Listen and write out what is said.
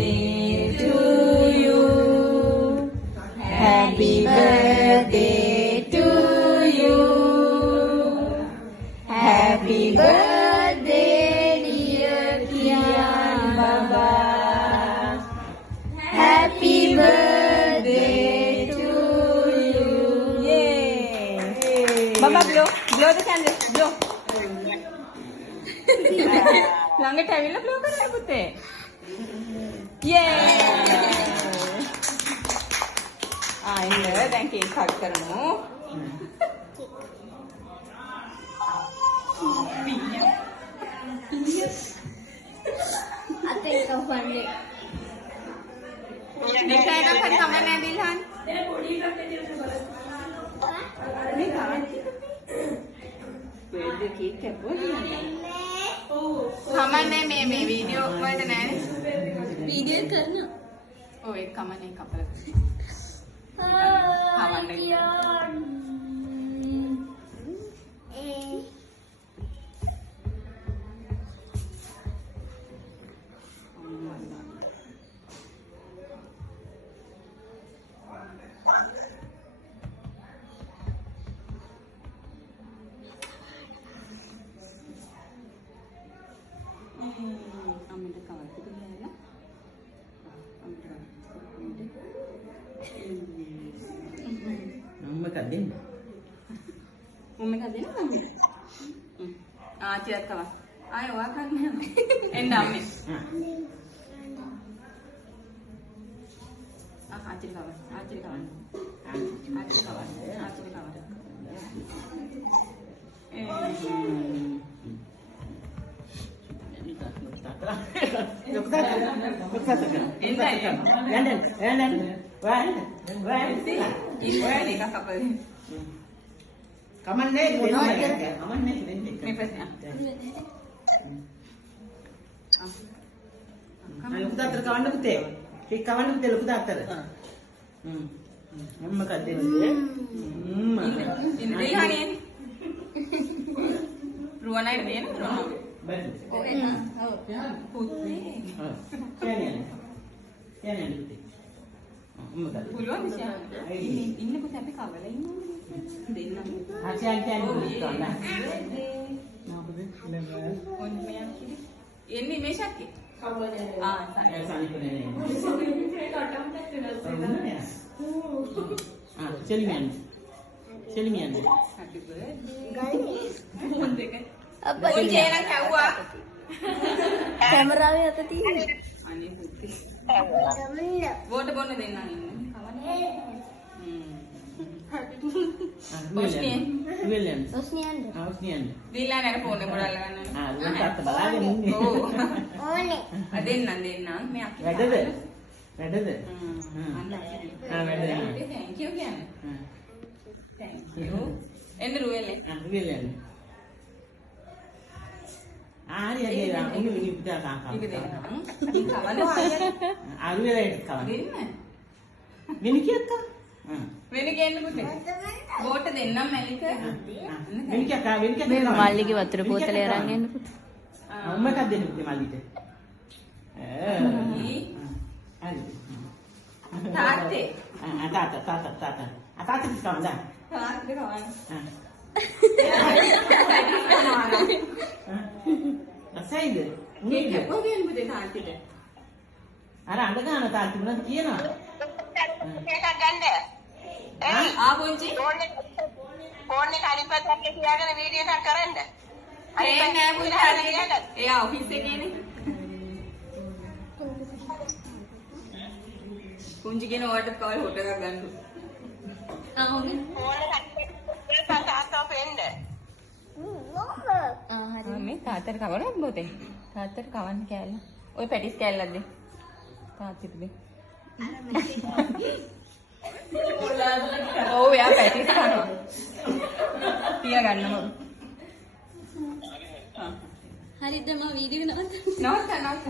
birthday to you. Happy birthday to you. Happy birthday, dear Kian Baba. Happy birthday to you. Yay! Baba, blow the candle. Blow. ළඟට ඇවිල්ලා blow කරන්න පුතේ. Yay! ඉන්න දැන් cake cut කරමු. අතේ කවන්නේ. Nikah kan kamar Nabilan. Kamar ne me video वलට නෑ. Video කරන. ඔව් ඒක කමන එක අපල. Ummi ka දෙන්න මම. ආච්චිත් කව. ආයෙ ඔයා කන්නේ. එන්න අම්මේ. ආච්චි කව. ආච්චි කව. ආච්චි කව. ආච්චි කව. Kamanne kamanne මේ ප්‍රශ්න. ලොකු තාත්තට කවන්න පුතේ. කේක් කවන්න පුතේ ලොකු තාත්තට. අම්ම කද්දෙන්නේ. ඉන්න දෙහානේ. රුවණයි දෙන රුවණ. බෑ. ඔව් එන්න. ඔව්. පුතේ. කියන්නේ. කියන්නේ පුතේ. අම්ම කද්ද. පුළුවන් ඉන්න පුතේ අපි කවල ඉන්නවනේ. දෙන්නම්. ආචාන් කියන්නේ කොහොමද? එන්නේ මේ ශක්තිය. සනිපනේ. සෙල්මියන්. Happy birthday. අප්පා කොයි ජේලන් කැව්වා. කැමරාවේ අත තියෙන්නේ. අනේ පුතේ. ගමන්න. වෝට බොන්න දෙන්නම් ඉන්න. Williams. ඔස්නියන්ද. Ausnian. දීලා නේද ෆෝන් එක මොඩල් ගන්න. දුන්න තාත්ත බලාගෙන ඉන්නේ. ඔව්. ඕනේ. දෙන්නම් මේ අක්කේ. වැඩද? වැඩ. thank you කියන්නේ. Thank you. එන්න රුවෙල්ලේ. Williams. ආරිය ගේලා උණු විනි පුතා කාකා. ඒක දෙන්නම්. අපි කවනවා අයියා. ආරුවේට කවන්න. දෙන්න. විනි කියක්ක? වෙන ගේන්න පුතේ. වෝට දෙන්නම් මැලික. විනි කියක්ක මල්ලිගේ වතුර බෝතලේ අරන් එන්න පුතා. අම්ම එකක් දෙන්න පුතේ මල්ලිට. තාත්තේ. තාත්තා කවන්න. තාත්තේ කවන්න. අසයිද? ඒක කොහෙන්ද පුතේ තාත්තට? අර අඬ ගන්න තාත්ති මොනවද කියනවා? එකක් ගන්න. පුංචි. ෆෝන් එක අනිත් පැත්තට තියාගෙන වීඩියෝ එකක් කරන්න. ඒ නෑ පුංචි. එයා ඔෆිස් එකේනේ. පුංචි කියන ඔයාට කවල් හොට එකක් ගන්න. ඕනේ. ෆෝන් එක අනිත් පැත්තට තාත්තා පෙන්න. හරි. මේ තාත්තට කවරක් බොතේ. තාත්තට කවන්න කෑල්ල. ඔය පැටිස් කෑල්ලක් දෙන්න. තාත්තට දෙන්න. ඔව් යා පැටිස් කනවා. තියාගන්නම. හරිද මම වීඩියෝ නවත්තන්න. නවත්ත.